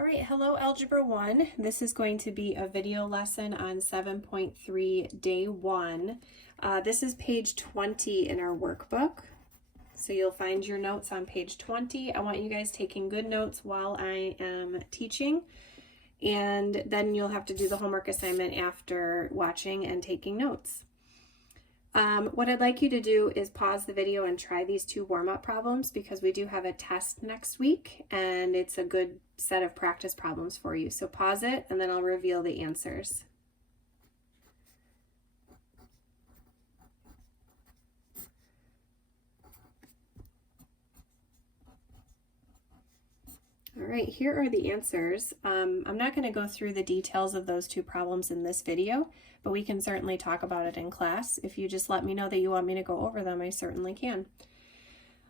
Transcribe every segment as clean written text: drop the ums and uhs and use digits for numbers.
All right, hello Algebra 1. This is going to be a video lesson on 7.3 day 1. This is page 20 in our workbook. So you'll find your notes on page 20. I want you guys taking good notes while I am teaching, and then you'll have to do the homework assignment after watching and taking notes. What I'd like you to do is pause the video and try these two warm-up problems because we do have a test next week and it's a good set of practice problems for you. So pause it and then I'll reveal the answers. All right, here are the answers. I'm not going to go through the details of those two problems in this video, but we can certainly talk about it in class. If you just let me know that you want me to go over them, I certainly can.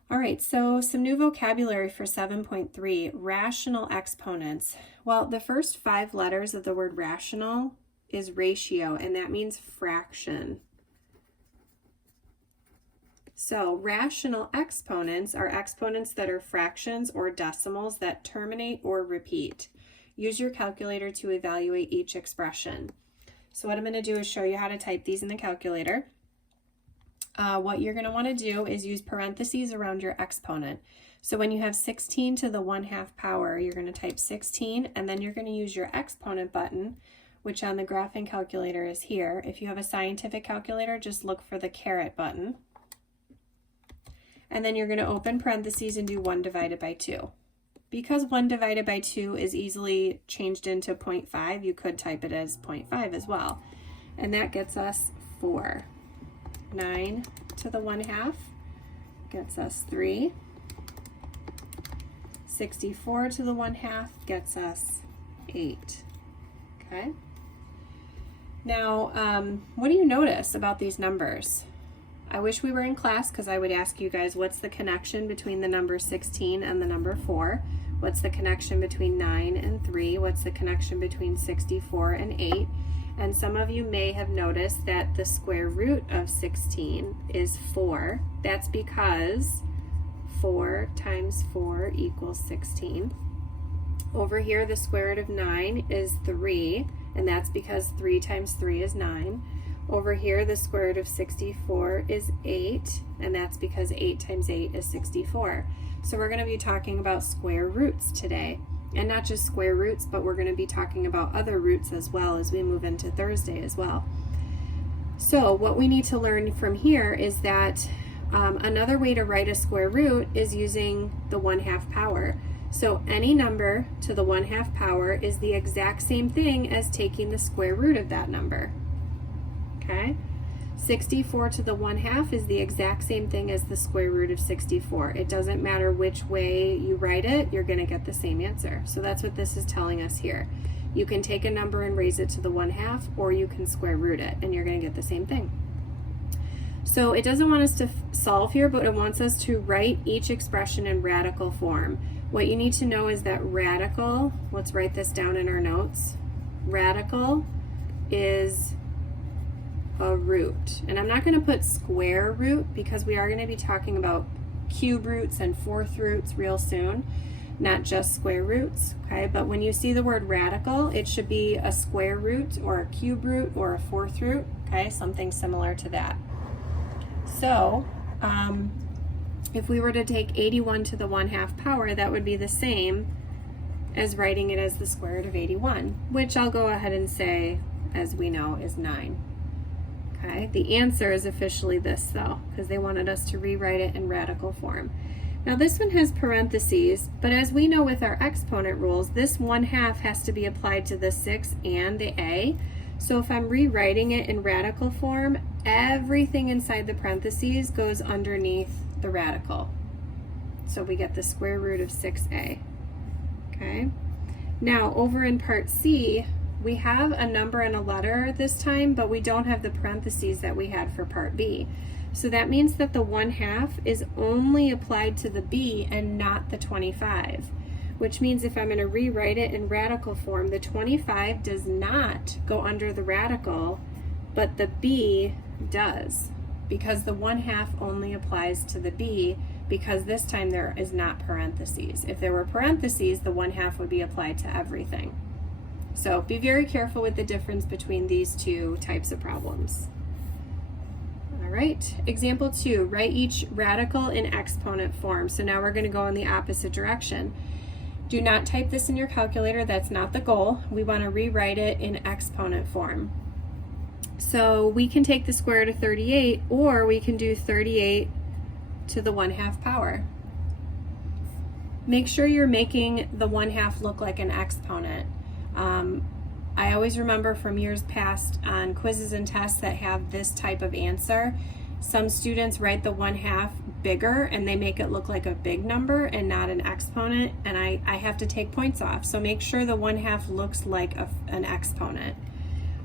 All right, so some new vocabulary for 7.3, rational exponents. Well, the first 5 letters of the word rational is ratio, and that means fraction. So rational exponents are exponents that are fractions or decimals that terminate or repeat. Use your calculator to evaluate each expression. So what I'm going to do is show you how to type these in the calculator. What you're going to want to do is use parentheses around your exponent. So when you have 16 to the 1/2 power, you're going to type 16, and then you're going to use your exponent button, which on the graphing calculator is here. If you have a scientific calculator, just look for the caret button. And then you're going to open parentheses and do 1 divided by 2. Because 1 divided by 2 is easily changed into 0.5, you could type it as 0.5 as well. And that gets us 4. 9 to the 1/2 gets us 3. 64 to the 1/2 gets us 8. Okay. Now, what do you notice about these numbers? I wish we were in class because I would ask you guys, what's the connection between the number 16 and the number 4? What's the connection between 9 and 3? What's the connection between 64 and 8? And some of you may have noticed that the square root of 16 is 4. That's because 4 times 4 equals 16. Over here, the square root of 9 is 3, and that's because 3 times 3 is 9. Over here, the square root of 64 is 8, and that's because 8 times 8 is 64. So we're going to be talking about square roots today. And not just square roots, but we're going to be talking about other roots as well as we move into Thursday as well. So what we need to learn from here is that another way to write a square root is using the 1/2 power. So any number to the 1/2 power is the exact same thing as taking the square root of that number. Okay? 64 to the 1/2 is the exact same thing as the square root of 64. It doesn't matter which way you write it, you're going to get the same answer. So that's what this is telling us here. You can take a number and raise it to the 1/2, or you can square root it, and you're going to get the same thing. So it doesn't want us to solve here, but it wants us to write each expression in radical form. What you need to know is that radical, let's write this down in our notes, radical is a root. And I'm not going to put square root because we are going to be talking about cube roots and fourth roots real soon, not just square roots, okay? But when you see the word radical, it should be a square root or a cube root or a fourth root, okay? Something similar to that. So if we were to take 81 to the 1/2 power, that would be the same as writing it as the square root of 81, which I'll go ahead and say, as we know, is 9. Okay, the answer is officially this though, because they wanted us to rewrite it in radical form. Now this one has parentheses, but as we know with our exponent rules, this 1/2 has to be applied to the 6 and the a. So if I'm rewriting it in radical form, everything inside the parentheses goes underneath the radical. So we get the square root of 6a. Okay, now over in part C, we have a number and a letter this time, but we don't have the parentheses that we had for part B. So that means that the 1/2 is only applied to the B and not the 25, which means if I'm going to rewrite it in radical form, the 25 does not go under the radical, but the B does, because the 1/2 only applies to the B, because this time there is not parentheses. If there were parentheses, the 1/2 would be applied to everything. So be very careful with the difference between these two types of problems. All right, example 2, write each radical in exponent form. So now we're going to go in the opposite direction. Do not type this in your calculator, that's not the goal. We want to rewrite it in exponent form. So we can take the square root of 38, or we can do 38 to the 1/2 power. Make sure you're making the 1/2 look like an exponent. I always remember from years past on quizzes and tests that have this type of answer, some students write the 1/2 bigger and they make it look like a big number and not an exponent, and I have to take points off. So make sure the 1/2 looks like an exponent.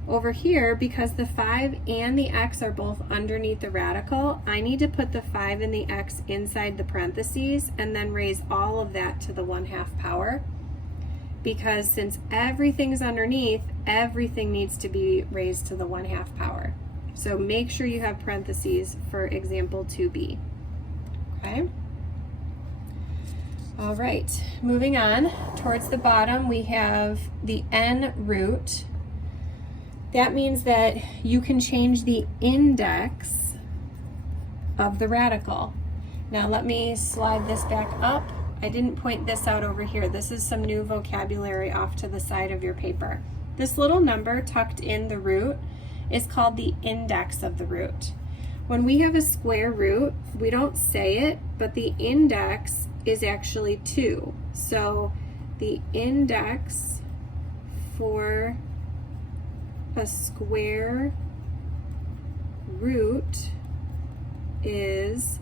Over here, because the 5 and the x are both underneath the radical, I need to put the 5 and the x inside the parentheses and then raise all of that to the 1/2 power. Because since everything's underneath, everything needs to be raised to the 1/2 power. So make sure you have parentheses for example 2b. Okay? All right, moving on. Towards the bottom, we have the n root. That means that you can change the index of the radical. Now let me slide this back up. I didn't point this out over here. This is some new vocabulary off to the side of your paper. This little number tucked in the root is called the index of the root. When we have a square root, we don't say it, but the index is actually 2. So the index for a square root is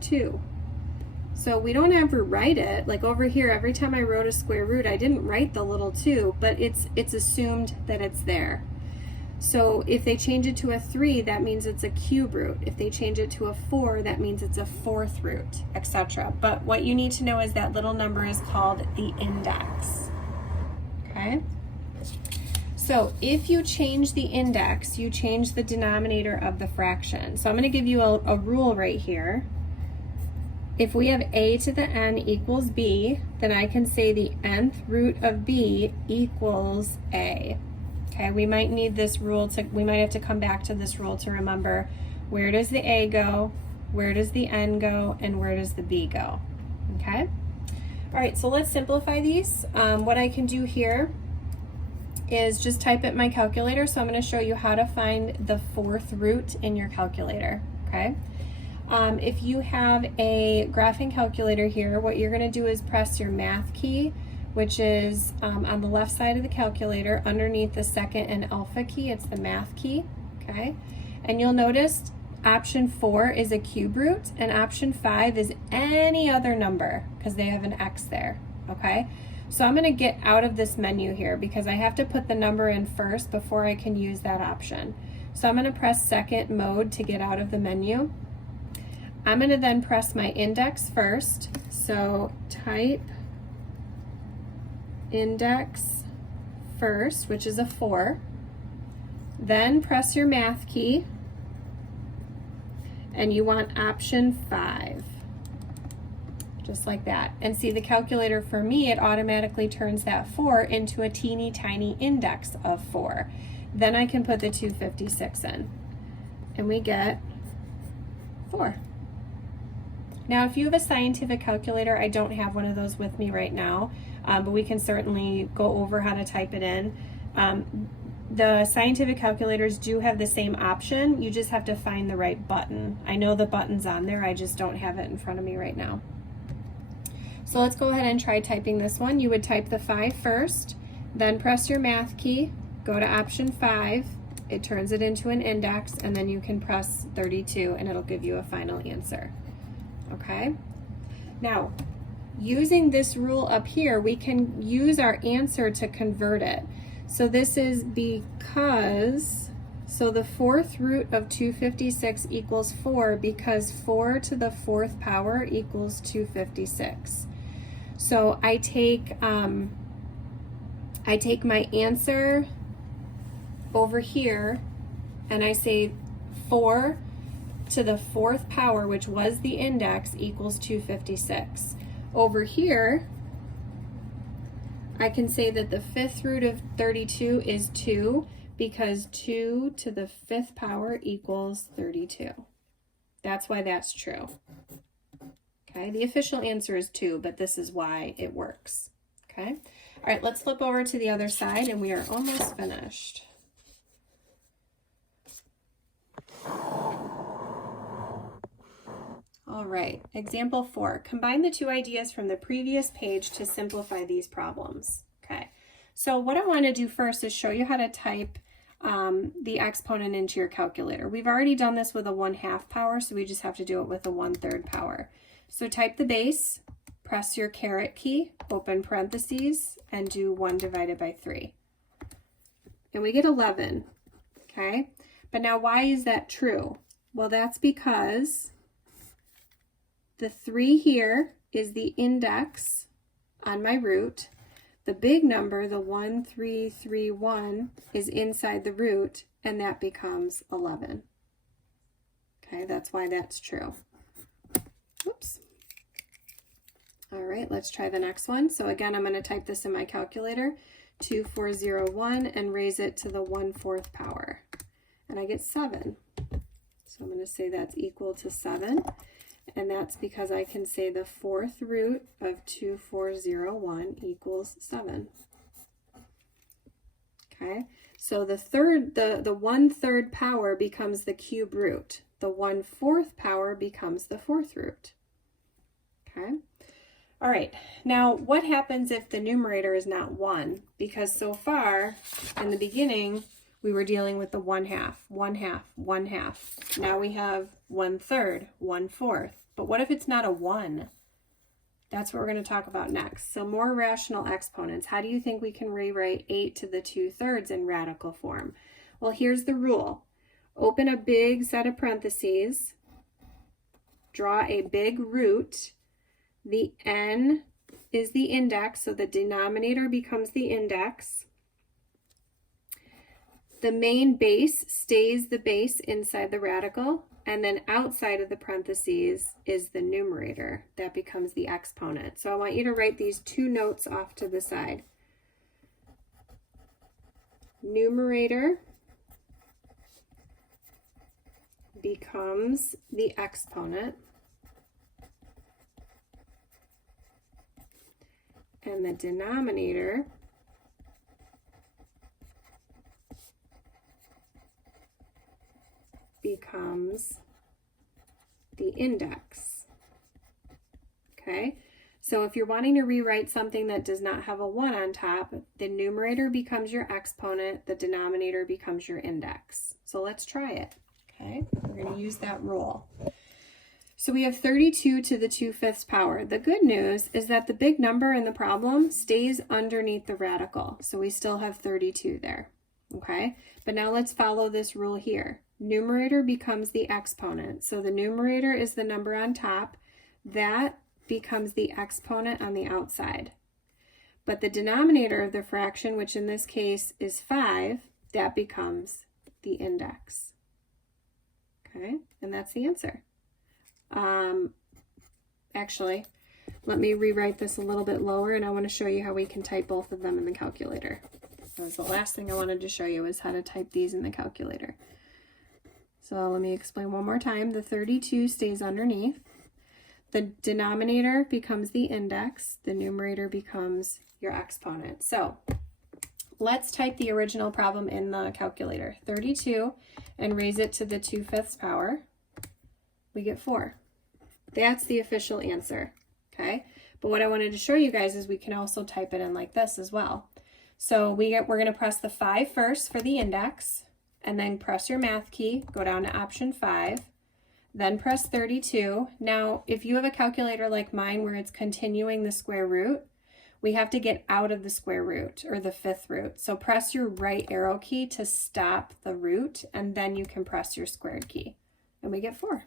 2. So we don't ever write it, like over here, every time I wrote a square root, I didn't write the little 2, but it's assumed that it's there. So if they change it to a 3, that means it's a cube root. If they change it to a 4, that means it's a 4th root, etc. But what you need to know is that little number is called the index. Okay? So if you change the index, you change the denominator of the fraction. So I'm going to give you a rule right here. If we have a to the n equals b, then I can say the nth root of b equals a. Okay, we might need this rule we might have to come back to this rule to remember where does the a go, where does the n go, and where does the b go. Okay? All right, so let's simplify these. What I can do here is just type it in my calculator. So I'm going to show you how to find the 4th root in your calculator. Okay? If you have a graphing calculator here, what you're going to do is press your math key, which is on the left side of the calculator underneath the second and alpha key. It's the math key. Okay? And you'll notice option 4 is a cube root and option 5 is any other number because they have an x there. Okay? So I'm going to get out of this menu here because I have to put the number in first before I can use that option. So I'm going to press second mode to get out of the menu. I'm going to then press my index first. So type index first, which is a 4. Then press your math key and you want option 5. Just like that. And see, the calculator for me, it automatically turns that 4 into a teeny tiny index of 4. Then I can put the 256 in and we get 4. Now, if you have a scientific calculator, I don't have one of those with me right now, but we can certainly go over how to type it in. The scientific calculators do have the same option. You just have to find the right button. I know the button's on there, I just don't have it in front of me right now. So let's go ahead and try typing this one. You would type the 5 first, then press your math key, go to option 5, it turns it into an index, and then you can press 32 and it'll give you a final answer. Okay? Now, using this rule up here, we can use our answer to convert it. So this is because, so the 4th root of 256 equals 4 because 4 to the 4th power equals 256. So I take my answer over here and I say 4 to the 4th power, which was the index, equals 256. Over here, I can say that the 5th root of 32 is 2 because 2 to the 5th power equals 32. That's why that's true. Okay, the official answer is 2, but this is why it works. Okay, all right, let's flip over to the other side and we are almost finished. All right, example 4. Combine the two ideas from the previous page to simplify these problems. Okay, so what I want to do first is show you how to type the exponent into your calculator. We've already done this with a 1/2 power, so we just have to do it with a 1/3 power. So type the base, press your caret key, open parentheses, and do 1 divided by 3. And we get 11, okay? But now why is that true? Well, that's because the 3 here is the index on my root. The big number, the 1331, is inside the root, and that becomes 11. Okay, that's why that's true. Oops. All right, let's try the next one. So again, I'm going to type this in my calculator, 2401, and raise it to the 1/4 power. And I get 7. So I'm going to say that's equal to 7. And that's because I can say the 4th root of 2401 equals 7. Okay, so the 1/3 power becomes the cube root. The 1/4 power becomes the 4th root. Okay, all right, now what happens if the numerator is not 1? Because so far in the beginning, we were dealing with the 1/2, 1/2, 1/2. Now we have 1/3, 1/4. But what if it's not a 1? That's what we're going to talk about next. So more rational exponents. How do you think we can rewrite 8 to the 2/3 in radical form? Well, here's the rule. Open a big set of parentheses. Draw a big root. The n is the index, so the denominator becomes the index. The main base stays the base inside the radical, and then outside of the parentheses is the numerator. That becomes the exponent. So I want you to write these 2 notes off to the side. Numerator becomes the exponent, and the denominator becomes the index. Okay, so if you're wanting to rewrite something that does not have a 1 on top, the numerator becomes your exponent, the denominator becomes your index. So let's try it. Okay, we're going to use that rule. So we have 32 to the 2/5 power. The good news is that the big number in the problem stays underneath the radical. So we still have 32 there. Okay, but now let's follow this rule here. Numerator becomes the exponent. So the numerator is the number on top. That becomes the exponent on the outside. But the denominator of the fraction, which in this case is 5, that becomes the index. Okay, and that's the answer. Actually, let me rewrite this a little bit lower, and I want to show you how we can type both of them in the calculator. That was the last thing I wanted to show you, is how to type these in the calculator. So let me explain one more time. The 32 stays underneath. The denominator becomes the index. The numerator becomes your exponent. So let's type the original problem in the calculator. 32 and raise it to the 2/5 power. We get 4. That's the official answer, okay? But what I wanted to show you guys is we can also type it in like this as well. So we're going to press the 5 first for the index, and then press your math key, go down to option 5, then press 32. Now, if you have a calculator like mine where it's continuing the square root, we have to get out of the square root, or the 5th root. So press your right arrow key to stop the root, and then you can press your squared key, and we get 4.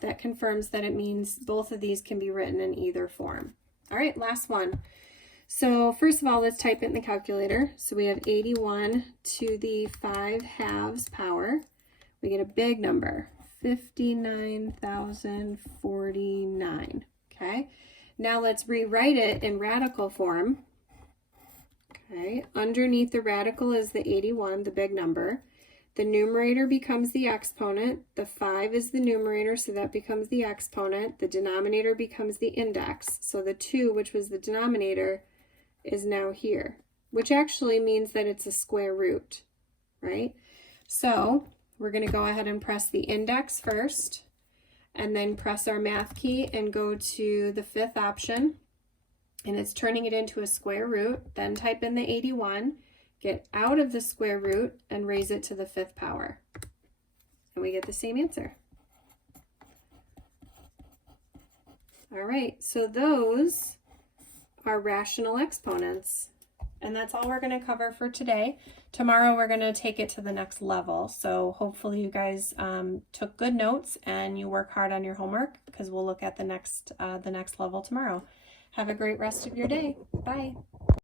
That confirms that it means both of these can be written in either form. All right, last one. So first of all, let's type it in the calculator. So we have 81 to the 5/2 power. we get a big number, 59,049. Okay, now let's rewrite it in radical form. Okay, underneath the radical is the 81, the big number. The numerator becomes the exponent. The 5 is the numerator, so that becomes the exponent. The denominator becomes the index. So the 2, which was the denominator, is now here, which actually means that it's a square root, right? So we're going to go ahead and press the index first, and then press our math key and go to the 5th option, and it's turning it into a square root. Then type in the 81. Get out of the square root and raise it to the 5th power. And we get the same answer. All right, so those are rational exponents. And that's all we're going to cover for today. Tomorrow we're going to take it to the next level. So hopefully you guys took good notes and you work hard on your homework, because we'll look at the next level tomorrow. Have a great rest of your day. Bye.